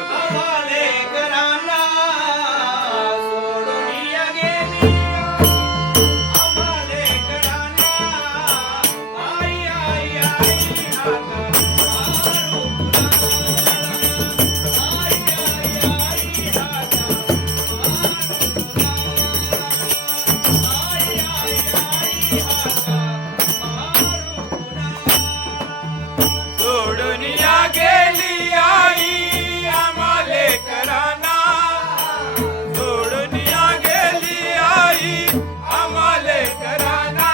करतो. सोडून या गेली आई आम्हा लेकरांना, सोडून या गेली आई आम्हा लेकरांना.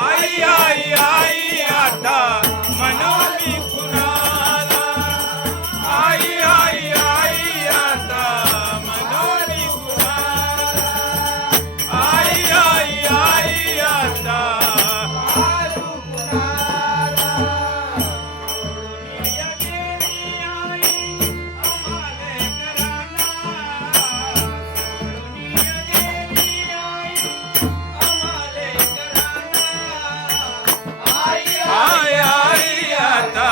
आई आई आई आता म्हणून मी कुणाला, आई आई आई आता म्हणून मी कुणाला, आई आई आई आता. आई आई आता,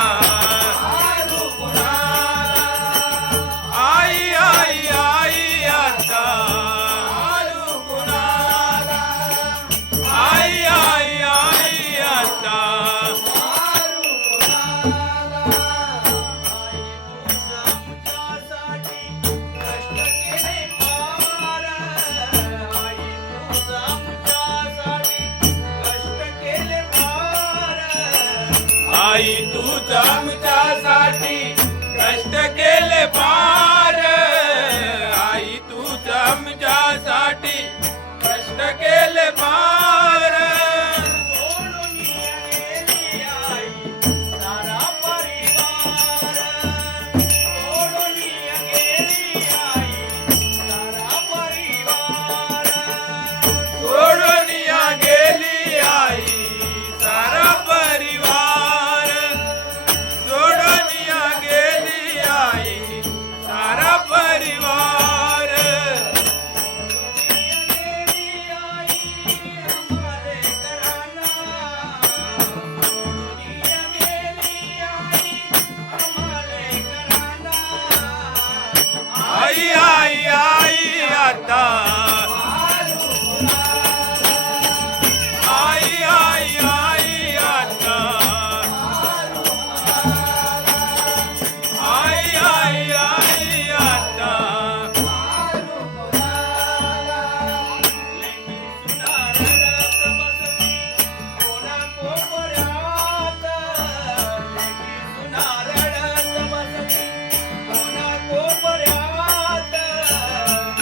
आई आई आई आता, आई आई आई आता. आई तुझ्या आमच्यासाठी कष्ट केले पार, आई तुझ्या आमच्यासाठी कष्ट केले पार. सोडून या गेली आई सारा परिवार, सोडून या गेली आई सारा परिवार. आई आई आई आता, आई आई आई आता, आई आई आई आता.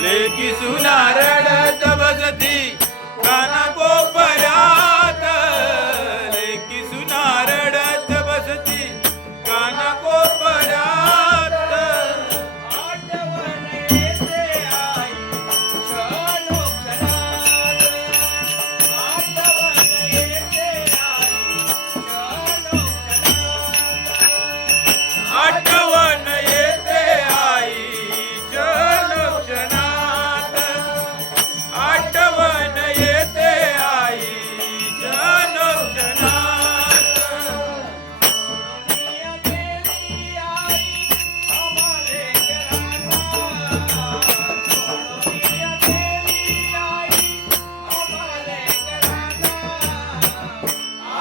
लेकी सुना रडत बसती काना कोपऱ्यात, लेकी सुना रडत बसती काना कोपऱ्यात. आठवण येते आईच्या क्षणात, आठवण येते आईच्या क्षणात.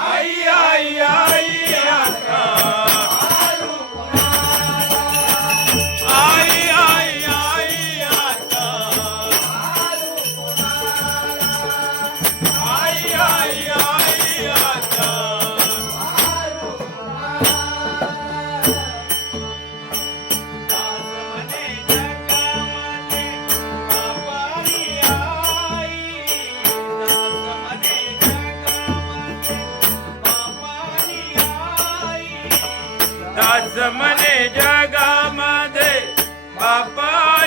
आई आई आई आता, आई आई आई आता, आई आई आई आता. दास म्हणे जगामध्ये बापा